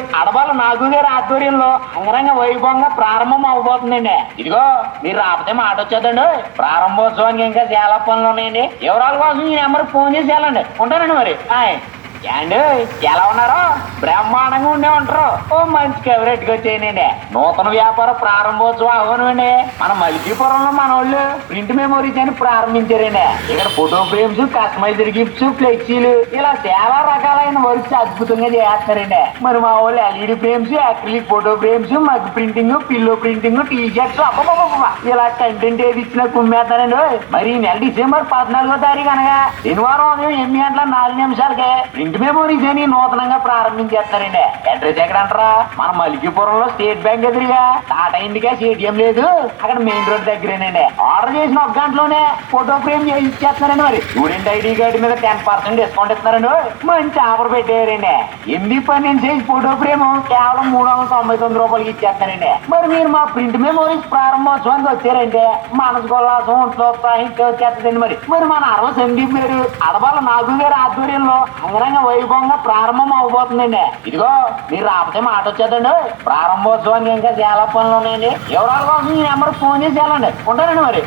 అడబాల నాగు గారి ఆధ్వర్యంలో అంగరంగ వైభవంగా ప్రారంభం అవబోతుందండి. ఇదిగో మీరు రాకపోతే మాట వచ్చేదండి. ప్రారంభోత్సవానికి ఇంకా చాలా పనులు ఉన్నాయండి. వివరాల కోసం ఈ నెంబర్ ఫోన్ చేసి వెళ్ళండి. ఉంటానండి మరి. ఏండి ఎలా ఉన్నారో బ్రహ్మాండంగా ఉండే ఉంటారు. ఓ మంచి కవరేట్ గా వచ్చేయండి. నూతన వ్యాపార ప్రారంభోత్సవం అవునండి. మన మల్కీపురంలో మన వాళ్ళు ప్రింట్ మెమోరీస్ అని ప్రారంభించారండి. ఇక్కడ ఫోటో ఫ్రేమ్స్, కస్టమైజర్ గిఫ్ట్స్, ఫ్లెక్సీలు ఇలా చాలా రకాలైన వర్క్స్ అద్భుతంగా చేస్తారండి. మరి మా వాళ్ళు LED frames, acrylic photo frames, mug printing, pillow printing, T shirts ఇలా కంటెంట్ ఏది ఇచ్చినా కుమ్మేస్తారండి. మరి ఈ నెల డిసెంబర్ 14వ తారీఖు అనగా శనివారం ఉదయం 8 గంటల 4 నిమిషాలకే ప్రింట్ మెమోరీస్ అని నూతనంగా ప్రారంభించేస్తారండి. అడ్రస్ ఎక్కడ అంటారా? మన మల్కీపురంలో స్టేట్ బ్యాంక్ ఎదురుగా టాటా ఇండికా ఏటీఎం లేదు, అక్కడ మెయిన్ రోడ్ దగ్గరేనండి. ఆర్డర్ చేసిన 1 గంటలోనే ఫోటో ఫ్రేమ్ చేసి ఇచ్చేస్తున్నారండి. మరి స్టూడెంట్ ఐడి కార్డు మీద 10% డిస్కౌంట్ ఇస్తున్నారండి. మంచి ఆఫర్ పెట్టారండి. 8x12 సైజ్ ఫోటో ఫ్రేమ్ కేవలం 399 రూపాయలకి ఇచ్చేస్తారండి. మరి మీరు మా ప్రింట్ మెమోరీస్ ప్రారంభోత్సవానికి వచ్చారంటే మనసు కొల్లాసం ఒంట్లో వచ్చేస్తుందండి. మరి మన 60 సందీప్ గారు అడబాల నాగు గారి ఆధ్వర్యంలో అంగరంగ వైభవంగా ప్రారంభం అవబోతుందండి. ఇదిగో మీరు రాకపోతే మాట వచ్చేదండి. ప్రారంభోత్సవానికి ఇంకా చాలా పనులు ఉన్నాయండి. వివరాల కోసం ఈ నెంబర్ ఫోన్ చేసి వెళ్ళండి. ఉంటానండి మరి.